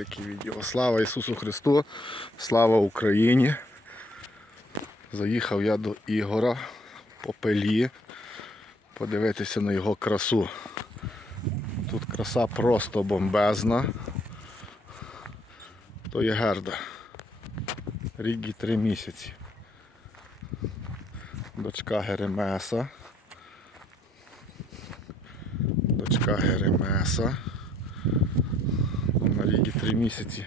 велике відео. Слава Ісусу Христу, слава Україні. Заїхав я до Ігора по пелі подивитися на його красу. Тут краса просто бомбезна. То є герда. Рік і три місяці. Дочка Геремеса. Дочка Геремеса. Рік і три місяці.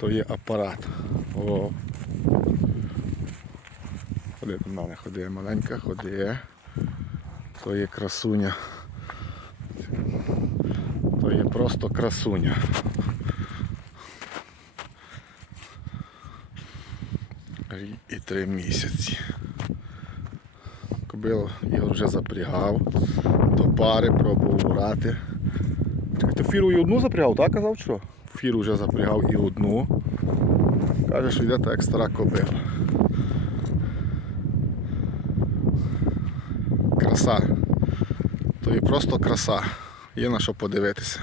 То є апарат. О. Ходи до мене, ходи маленька, ходи. То є красуня. То є просто красуня. Рік і три місяці. Кобилу Ігор вже запрягав, до пари пробував брати. Ти фіру і одну запрягав, так казав що? Фіру вже запрягав і одну. Каже, що йде так як стара кобила. Краса. То є просто краса. Є на що подивитися.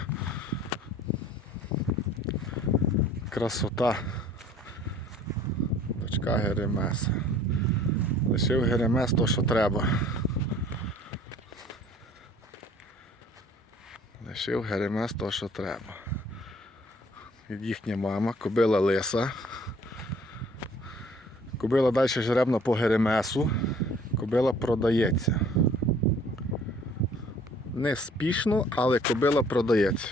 Красота. Дочка Геремеса. Лишив Геремес то, що треба. Лишив Геремес то, що треба. Їхня мама, кобила лиса. Кобила далі жеребна по Геремесу. Кобила продається. Не спішно, але кобила продається.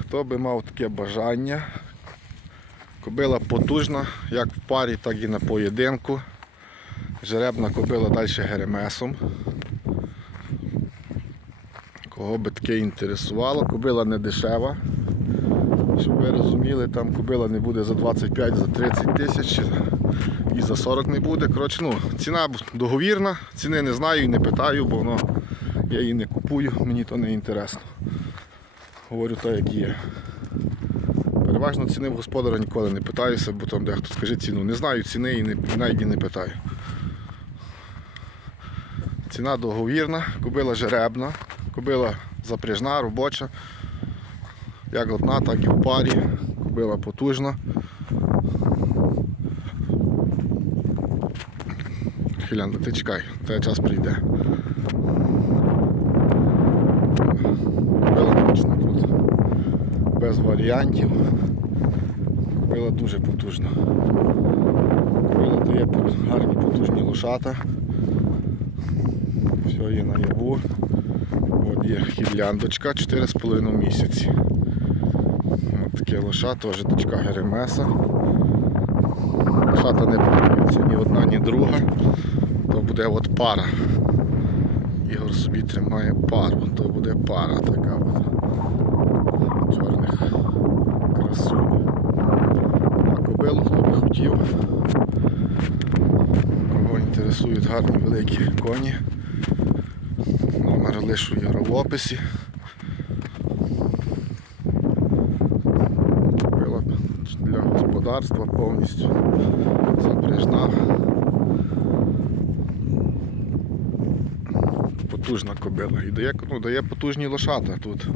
Хто би мав таке бажання, Кобила потужна, як в парі, так і на поєдинку. Жеребна кобила далі геремесом. Кого би таке інтересувало, кобила не дешева. Щоб ви розуміли, там кобила не буде за 25, за 30 тисяч і за 40 не буде. Коротше, ну, ціна договірна, ціни не знаю і не питаю, бо воно, я її не купую, мені то не інтересно. Говорю так, як є. Переважно ціни в господаря ніколи не питаюся, бо там дехто скаже ціну. Не знаю ціни і не, навіть і не питаю. Ціна договірна, кобила жеребна, кобила запряжна, робоча. Як одна, так і в парі. Кобила потужна. Хілян, ти чекай, той час прийде. Кобила точно тут без варіантів. Кобила дуже потужна. Кобила дає гарні потужні лошата. Все є наяву. От є хідляндочка 4,5 місяці. Таке лоша, теж дочка Геремеса. Лошата не продаються ні одна, ні друга. То буде от пара. Ігор собі тримає пару, то буде пара така от чорних красунь. А кобилу, хто би хотів, кого інтересують гарні великі коні. Номер лишу в описі. Кобила для господарства повністю запряжна. Потужна кобила. І дає, ну, дає потужні лошата тут.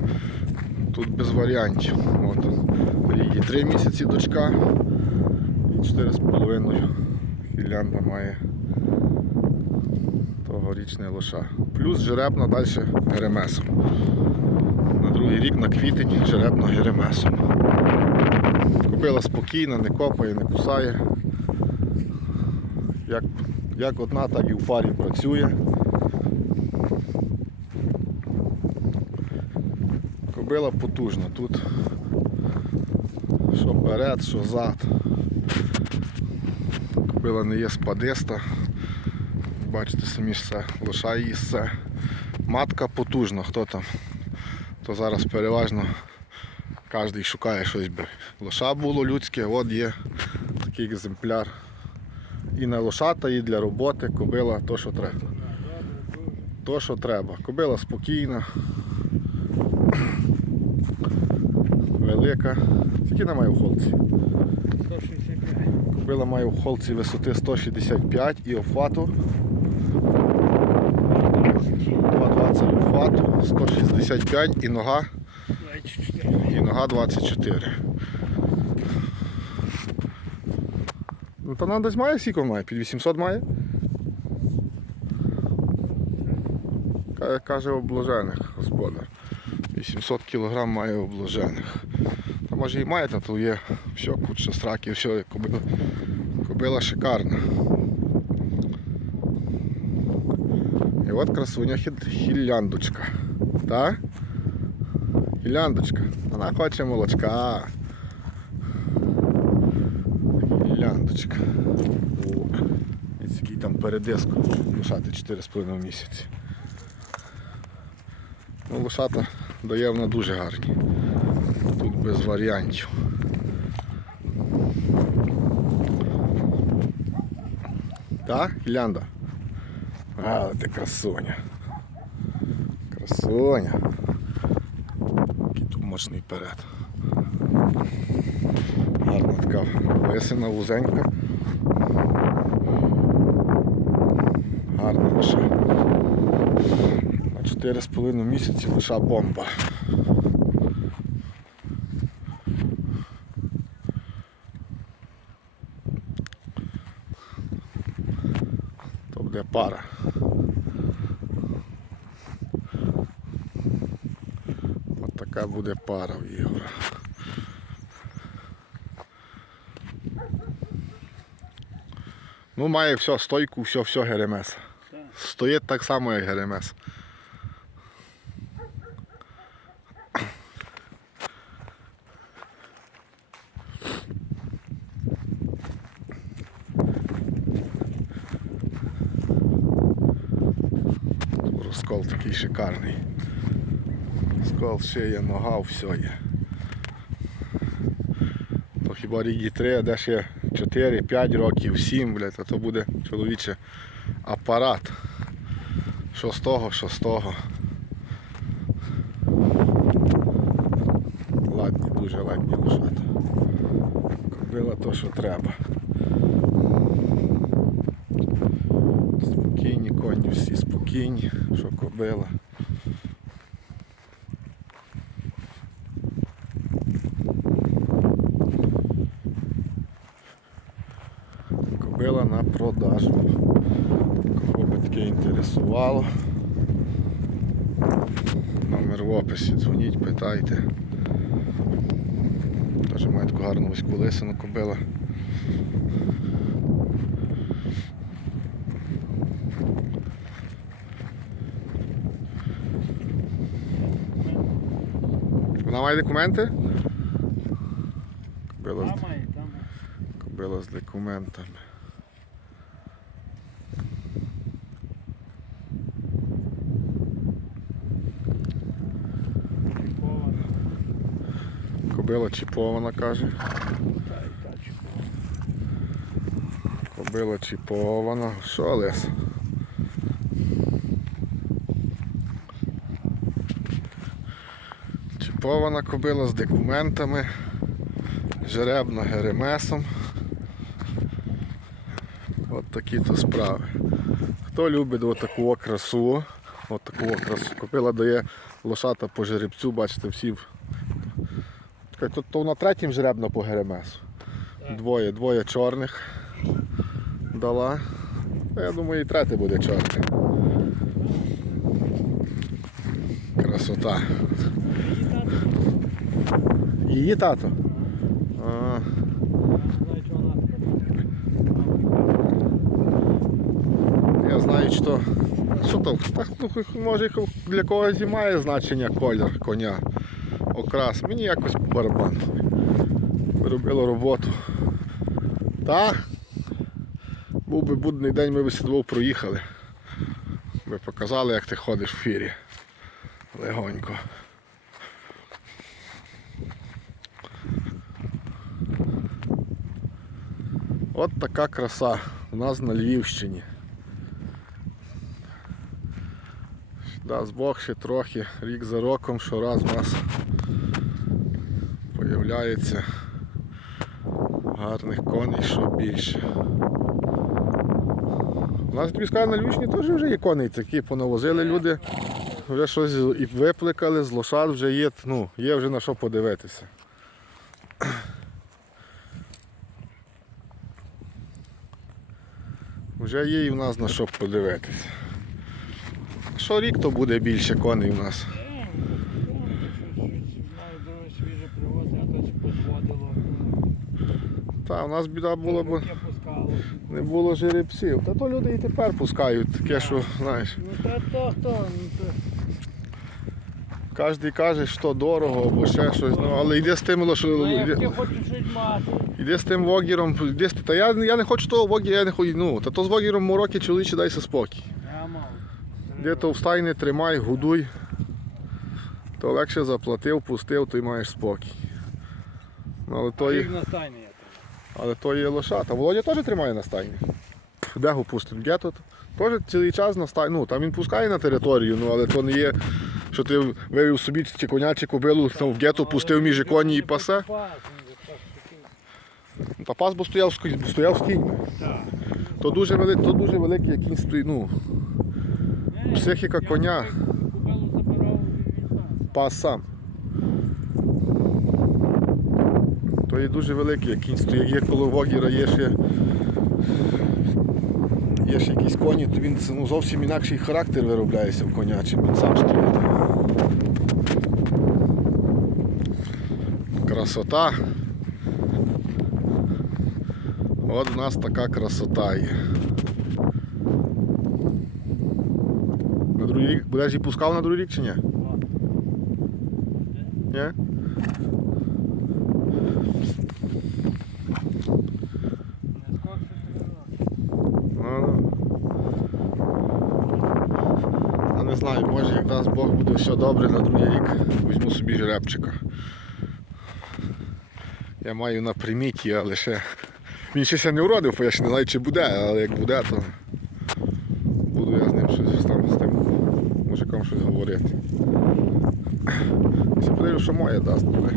Тут без варіантів. От. Її 3 місяці дочка і 4,5 Філянда має тогорічне лоша. Плюс жеребна далі геремесом. На другий рік на квітень жеребна геремесом. Купила спокійно, не копає, не кусає. Як, як одна, так і в парі працює. Кобила потужна. Тут що перед, що зад. Кобила не є спадиста. Бачите самі ж все, лоша її все. Матка потужна, хто там. То зараз переважно кожен шукає щось би. Лоша було людське, от є такий екземпляр. І на лошата, і для роботи кобила то, що треба. То, що треба. Кобила спокійна. Велика. Тільки немає в холці. 165. Кобила має в холці висоти 165 і обхвату 220 обхвату, 165 і нога 24. І нога 24. Ну та нам десь має скільки має? Під 800 має? Ка- Каже обложених господар. 800 кг має обложених. Та може і має, та то є все, куча страків, все, кобила, кобила шикарна. І от красуня хіляндочка. Так? Гіляндочка. Вона хоче молочка. Гіляндочка. О, який там передиск. Лошати 4,5 місяці. Ну, лошата вона дуже гарні. Тут без варіантів. Так, Гілянда? Але ти красуня. Красуня. Мощний перед. Гарна така висина, вузенька. Гарна лише. На 4,5 місяці лиша бомба. То буде пара. От така буде пара в Ігора. Ну, має все, стойку, все, все Геремес. Стоїть так само, як Геремес. Розкол такий шикарний. Скол, шия, нога, все є. То хіба рік 3, а де ще 4, 5 років, 7, блядь, а то буде чоловіче апарат. Що з того, що з того. Ладні, дуже ладні лошата. Кобила то, що треба. Спокійні коні, всі спокійні, що. Кобила на продажу. Кого би таке інтересувало. Номер в описі, дзвоніть, питайте. Теж має таку гарну вузьку лисину кобила. Вона має документи? Кобила з, кобила з документами. Чіпована. Кобила чіпована, каже. Кобила чіпована. Що лес? Чіпована кобила з документами. Жеребна геремесом. От такі то справи. Хто любить отаку красу, от таку красу. Кобила дає лошата по жеребцю, бачите, всі. Чекай, то, то на третім жеребна по геремесу. Двоє, двоє чорних дала. Я думаю, і третє буде чорне. Красота. Її тато. Її тато? А, Я знаю, що. Що то? Так, ну, може для когось і має значення колір коня. Окрас. Мені якось по барабану. Робило роботу. Та? Був би будний день, ми б сідвов проїхали. Ви показали, як ти ходиш в фірі. Легонько. От така краса у нас на Львівщині. Дасть Бог ще трохи, рік за роком, щораз у нас появляється гарних коней, що більше. У нас сказали, на Львівщині теж вже є коней такі, понавозили люди. вже щось і випликали, з лошад вже є, ну, є вже на що подивитися. Вже є і в нас на що подивитися. Що рік, то буде більше коней у нас. Та, у нас біда була, пускало. не було жеребців. Та то люди і тепер пускають таке, що, знаєш, Ну та то хто? Ну, кожен каже, що дорого або ще щось. Ну, але йде з тим, що Ну, йде, йде з тим вогіром, йде з- та я, я не хочу того вогіра, я не хочу. Ну, та то з вогіром мороки чоловіче дайся спокій. Де то встань, не тримай, годуй. То легше заплатив, пустив, то й маєш спокій. Ну, але то є, на стайні я але то є лошата. Володя теж тримає на стайні. Де го пустив? Де тут? Теж цілий час на стайні. Ну, там він пускає на територію, ну, але то не є, що ти вивів собі чи коня, чи кобилу, там в гетто пустив між коні і пасе. Такий. Та пас бо стояв, стояв з кіньми. То дуже, вели, то дуже великий, як кінь стоїть. Ну, Психіка коня. пас. сам. То є дуже великий, кінь стоїть. Є коло вогіра, є ще, є ще якісь коні, то він ну, зовсім інакший характер виробляється в коня, чим він сам стоїть. Красота. От у нас така красота є. На другий рік, будеш її пускав на другий рік чи ні? Ні? Роки. Ну, ну. Я не знаю, може як дасть Бог буде все добре на другий рік, візьму собі жеребчика. Я маю на приміті, але ще. Він ще не уродив, бо я ще не знаю, чи буде, але як буде, то буду я з ним щось там з тим мужиком щось говорити. Подивлюсь, що моє дасть буде.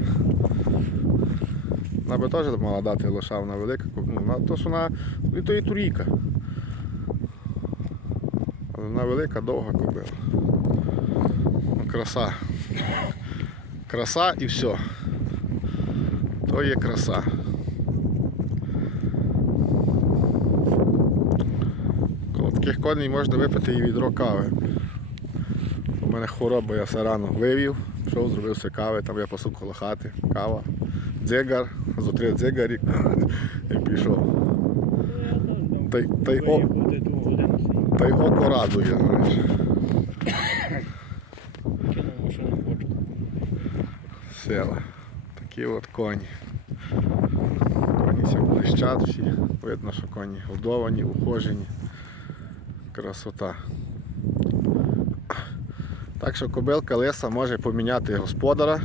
Вона би теж мала дати лоша, вона велика, ну, то, що вона, і то і турійка. Але вона велика, довга кобила. Краса. Краса і все. То є краса. Коло таких коней можна випити і відро кави. У мене хвороба, я все рано вивів, пішов, зробив все кави, там я пасу коло хати, кава, дзигар, зо три дзигарі і пішов. Та, й- та, й, о, та й око радує, знаєш. Села. Такі от коні. Коні всі блищать всі. Видно, що коні годовані, ухожені. Красота. Так що кобилка лиса може поміняти господаря.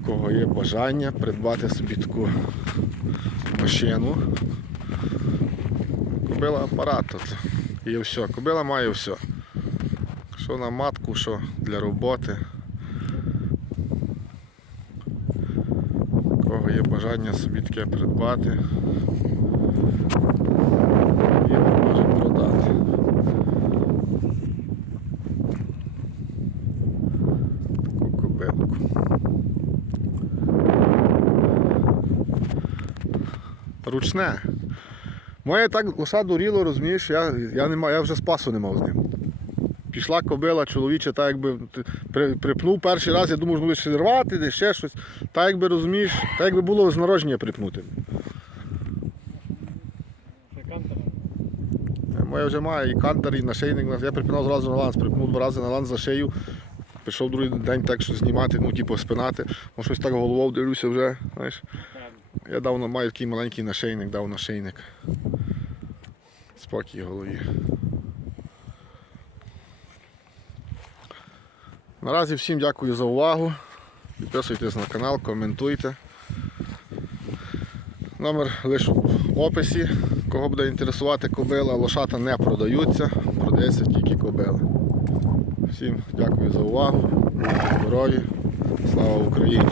У Кого є бажання придбати собі таку машину. Кобила апарат тут. І все. Кобила має все. Що на матку, що для роботи. У Кого є бажання собі таке придбати. І може продати. Таку кобилку. Ручне. Моє так лоша дуріло, розумієш, я, я, не я вже спасу не мав з ним. Пішла кобила чоловіча, так якби при- припнув перший раз, я думав, що буде ще рвати, десь ще щось. Так якби розумієш, так якби було з народження припнути. Моя вже має і кантер, і нашийник. Я припинав зразу на ланц, припнув два рази на ланц за шию. Пішов другий день так, що знімати, ну типу спинати. Може щось так головою дивлюся вже. Знаєш. Я дав на- маю такий маленький нашийник, дав нашийник. Спокій голові. Наразі всім дякую за увагу. Підписуйтесь на канал, коментуйте. Номер лише в описі. Кого буде інтересувати кобила, лошата не продаються, продається тільки кобила. Всім дякую за увагу. Здорові! Слава Україні!